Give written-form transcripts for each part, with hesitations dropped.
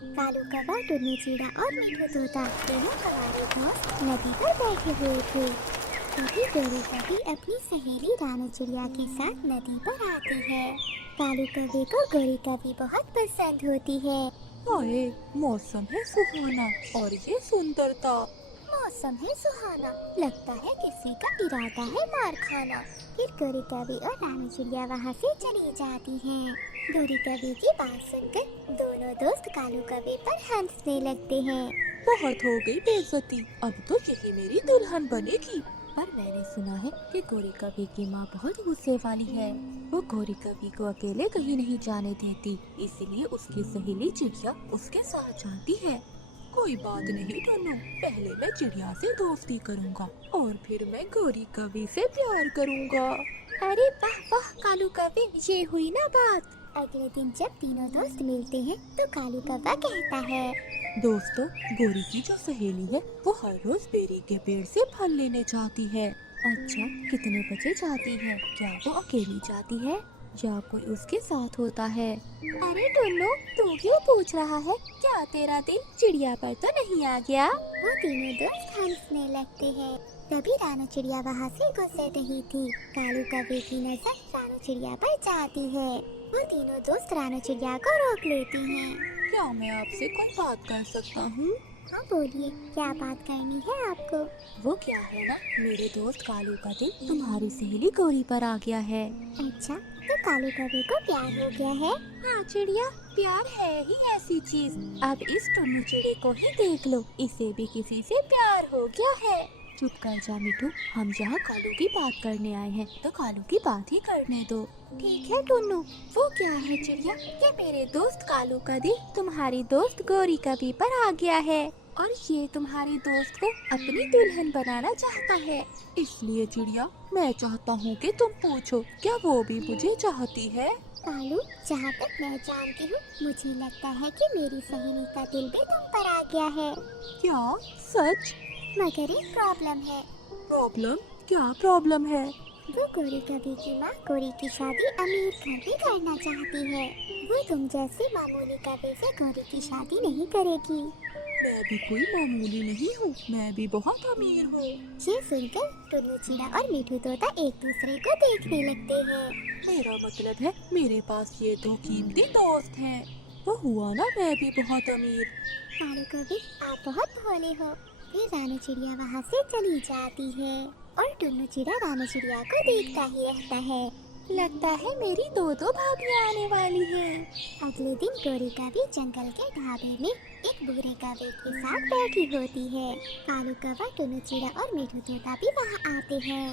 कालू कौवा, टुन्नू चिड़ा और मीठू तोता दोनों हमारे दोस्त नदी पर बैठे हुए थे। तभी गोरी कभी अपनी सहेली रानू चिड़िया के साथ नदी पर आती है। कालू कौवे को गोरी कभी बहुत पसंद होती है। हाय, मौसम है सुहाना और ये सुंदरता। मौसम है सुहाना, लगता है किसी का इरादा है मार खाना। फिर गोरी कभी और रानू चिड़िया वहाँ से चली जाती हैं। गोरी कभी की बात सुनकर दोनों दोस्त कालू कौवे पर हंसने लगते हैं। बहुत हो गई बेइज्जती, अब तो यही मेरी दुल्हन बनेगी। पर मैंने सुना है कि गोरी कभी की माँ बहुत गुस्से वाली है। वो गोरी कभी को अकेले कहीं नहीं जाने देती, इसलिए उसकी सहेली चिड़िया उसके साथ जाती है। कोई बात नहीं टन्नू, पहले मैं चिड़िया से दोस्ती करूँगा और फिर मैं गोरी कभी से प्यार करूँगा। अरे वाह वाह कालू कौवे, ये हुई ना बात। अगले दिन जब तीनों दोस्त मिलते हैं तो कालू कौवा कहता है, दोस्तों, गोरी की जो सहेली है वो हर रोज बेरी के पेड़ से फल लेने जाती है। अच्छा, कितने बजे जाती है? क्या वो अकेली जाती है या कोई उसके साथ होता है? अरे टुन्नू, तू क्यों पूछ रहा है? क्या तेरा दिल चिड़िया पर तो नहीं आ गया? वो तीनों दोस्त हंसने लगते हैं। तभी रानू चिड़िया वहाँ से गुजर रही थी। कालू कौवे की नजर रानू चिड़िया पर जाती है। वो तीनों दोस्त रानू चिड़िया को रोक लेती हैं। क्या मैं आपसे कोई बात कर सकता हूँ? हाँ बोलिए, क्या बात करनी है आपको? वो क्या है ना, मेरे दोस्त कालू का दिल तुम्हारी सहेली गोरी पर आ गया है। अच्छा, तो कालू कौवे को प्यार हो गया है? हाँ चिड़िया, प्यार है ही ऐसी चीज। अब इस टुन्नू चिड़ी को ही देख लो, इसे भी किसी से प्यार हो गया है। चुप कर जा मिठू, हम यहाँ कालू की बात करने आए हैं तो कालू की बात ही करने दो। ठीक है टुन्नू। वो क्या है चिड़िया, ये मेरे दोस्त कालू का दिल तुम्हारी दोस्त गोरी कभी पर आ गया है और ये तुम्हारे दोस्त को अपनी दुल्हन बनाना चाहता है। इसलिए चिड़िया, मैं चाहता हूँ कि तुम पूछो, क्या वो भी मुझे चाहती है? कालू, जहाँ तक मैं जानती हूँ, मुझे लगता है कि मेरी सहेली का दिल भी तुम पर आ गया है। क्या सच? मगर एक प्रॉब्लम है। प्रॉब्लम? क्या प्रॉब्लम है? वो गोरी कभी की माँ गोरी की शादी अमीर घर में करना चाहती है। वो तुम जैसे मामूली कभी से गोरी की शादी नहीं करेगी। मैं भी कोई मामूली नहीं हूँ, मैं भी बहुत अमीर हूँ। ये सुनकर टुन्नू चिड़ा और मीठू तोता एक दूसरे को देखने लगते हैं। मेरा मतलब है मेरे पास ये दो कीमती दोस्त हैं। वो हुआ ना, मैं भी बहुत अमीर। कालू कभी, आप बहुत भोले हो। फिर रानू चिड़िया वहाँ से चली जाती है और टुन्नू चिड़ा रानू चिड़िया को देखता ही रहता है। लगता है मेरी दो भाभियाँ आने वाली हैं। अगले दिन गोरी कभी जंगल के ढाबे में एक बूढ़े कौवे के साथ बैठी होती है। कालू कौवा, टुन्नू चिड़ा और मीठू तोता भी वहाँ आते हैं।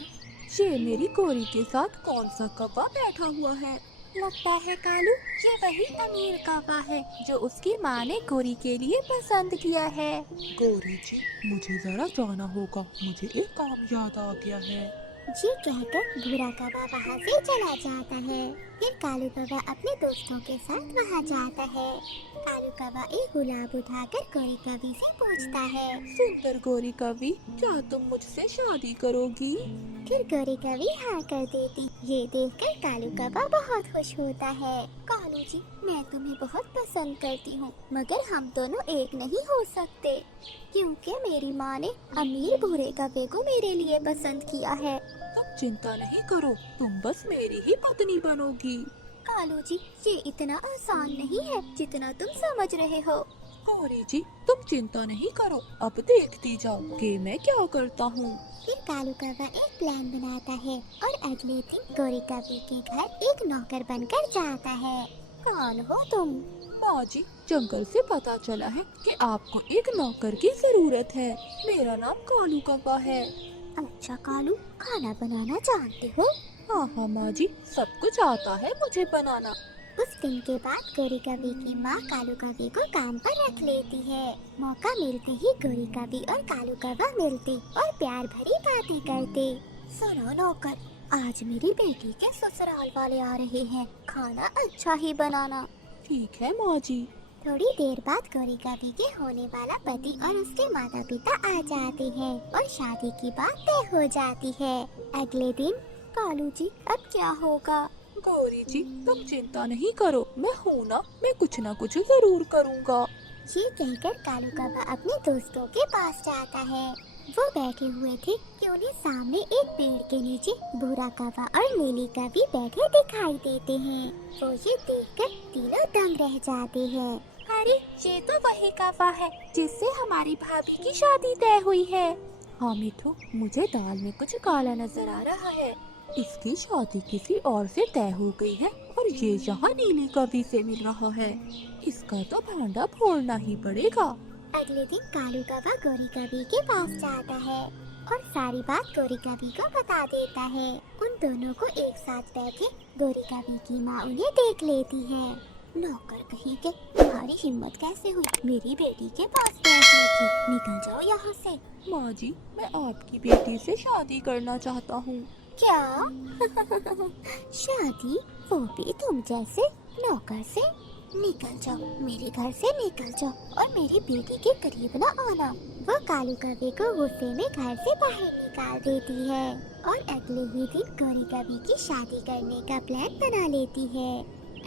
ये मेरी गोरी के साथ कौन सा कौवा बैठा हुआ है? लगता है कालू, ये वही अमीर कौवा है जो उसकी माँ ने गोरी के लिए पसंद किया है। गोरी जी, मुझे जरा जाना होगा, मुझे एक काम याद आ गया है। ये कहकर भूरा कौवा वहाँ से चला जाता है। फिर कालू कौवा अपने दोस्तों के साथ वहाँ जाता है। कालू कौवा एक गुलाब उठाकर गोरी कौवी से पूछता है, सुंदर गोरी कवि, क्या तुम मुझसे शादी करोगी? फिर गोरी कौवी हाँ कर देती। ये देखकर कालू कौवा बहुत खुश होता है। कालू जी, मैं तुम्हें बहुत पसंद करती हूँ, मगर हम दोनों एक नहीं हो सकते, क्योंकि मेरी माँ ने अमीर भूरे कौवे को मेरे लिए पसंद किया है। तुम चिंता नहीं करो, तुम बस मेरी ही पत्नी बनोगी। कालू जी, ये इतना आसान नहीं है जितना तुम समझ रहे हो। गौरी जी, तुम चिंता नहीं करो, अब देखती जाओ कि मैं क्या करता हूँ। फिर कालू कौवा एक प्लान बनाता है और अगले दिन गोरी कौवे के घर एक नौकर बनकर जाता है। कौन हो तुम? माँ जी, जंगल से पता चला है कि आपको एक नौकर की जरूरत है। मेरा नाम कालू कौवा है। अच्छा कालू, खाना बनाना जानते हो? हाँ हाँ माँ जी, सब कुछ आता है मुझे बनाना। उस दिन के बाद गोरी कौवे की माँ कालू कौवे को काम पर रख लेती है। मौका मिलते ही गोरी कौवी और कालू कौवा मिलते और प्यार भरी बातें करते। सुनो नौकर, आज मेरी बेटी के ससुराल वाले आ रहे हैं, खाना अच्छा ही बनाना। ठीक है माँ जी। थोड़ी देर बाद गोरी कौवी के होने वाला पति और उसके माता पिता आ जाते हैं और शादी की बात तय हो जाती है। अगले दिन, कालू जी, अब क्या होगा? गौरी जी, तुम चिंता नहीं करो, मैं हूँ ना, मैं कुछ ना कुछ जरूर करूँगा। ये कहकर कालू कौवा अपने दोस्तों के पास जाता है। वो बैठे हुए थे कि उन्हें सामने एक पेड़ के नीचे भूरा कौवा और नीली कौवी बैठे दिखाई देते हैं। वो ये देखकर तीनों दंग रह जाते हैं। अरे ये तो वही कौवा है जिससे हमारी भाभी की शादी तय हुई है। हाँ मिठू, मुझे दाल में कुछ काला नजर आ रहा है। इसकी शादी किसी और से तय हो गई है और ये यहाँ नीली कौवी से मिल रहा है। इसका तो भांडा फोड़ना ही पड़ेगा। अगले दिन कालू कौवा गोरी कौवी के पास जाता है और सारी बात गोरी कौवी को बता देता है। उन दोनों को एक साथ बैठे गोरी कौवी की माँ उन्हें देख लेती है। नौकर कहीं के, तुम्हारी हिम्मत कैसे हुई मेरी बेटी के पास बैठने की? निकल जाओ यहाँ से। माँ जी, मैं आपकी बेटी से शादी करना चाहता हूँ। क्या? शादी? वो भी तुम जैसे नौकर से? निकल जाओ, मेरे घर से निकल जाओ और मेरी बेटी के करीब न आना। वो कालू कौवे को गुस्से में घर से बाहर निकाल देती है और अगले ही दिन गोरी कौवी की शादी करने का प्लान बना लेती है।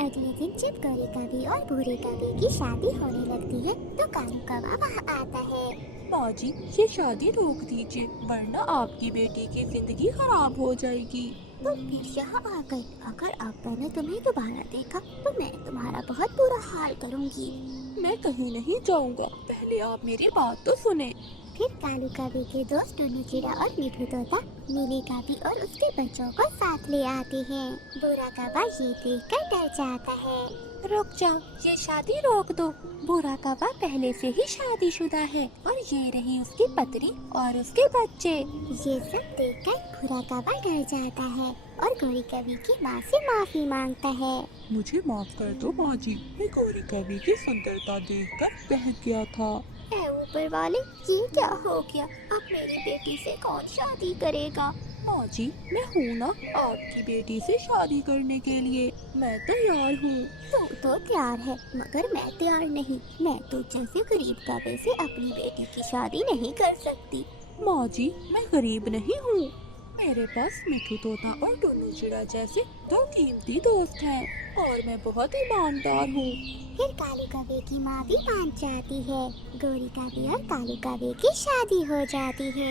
अगले दिन जब गोरी कौवी और भूरे कौवी की शादी होने लगती है तो कालू कौवा वहाँ आता है। माँ जी, ये शादी रोक दीजिए वरना आपकी बेटी की जिंदगी खराब हो जाएगी। तुम फिर यहाँ आ गए। अगर अब मैंने तुम्हें दोबारा देखा तो मैं तुम्हारा बहुत बुरा हाल करूँगी। मैं कहीं नहीं जाऊँगा, पहले आप मेरी बात तो सुने। फिर कालू कौवे के दोस्त टुन्नू चिड़ा और मिठू तोता नीली कौवी और उसके बच्चों को साथ ले आते हैं। भूरा कौवा ये देखकर डर जाता है। रुक जाओ, ये शादी रोक दो। भूरा कौवा पहले से ही शादीशुदा है और ये रही उसकी पत्नी और उसके बच्चे। ये सब देखकर भूरा कौवा डर जाता है और गोरी कौवी की माँ से माफी मांगता है। मुझे माफ कर दो माँ जी, मैं गोरी कौवी की सुंदरता देखकर बहक गया था। ऐ ऊपर वाले, ये क्या हो गया? अब मेरी बेटी से कौन शादी करेगा? माँ जी, मैं हूँ ना आपकी बेटी से शादी करने के लिए। मैं तैयार हूँ। तू तो तैयार है मगर मैं तैयार नहीं। मैं तो जैसे गरीब कौवे से अपनी बेटी की शादी नहीं कर सकती। माँ जी, मैं गरीब नहीं हूँ। मेरे पास मिठू तोता और टुन्नू चिड़ा जैसे दो कीमती दोस्त हैं और मैं बहुत ईमानदार हूँ। फिर कालू कौवे की माँ भी मान जाती है। गोरी कौवी और कालू कौवे की शादी हो जाती है।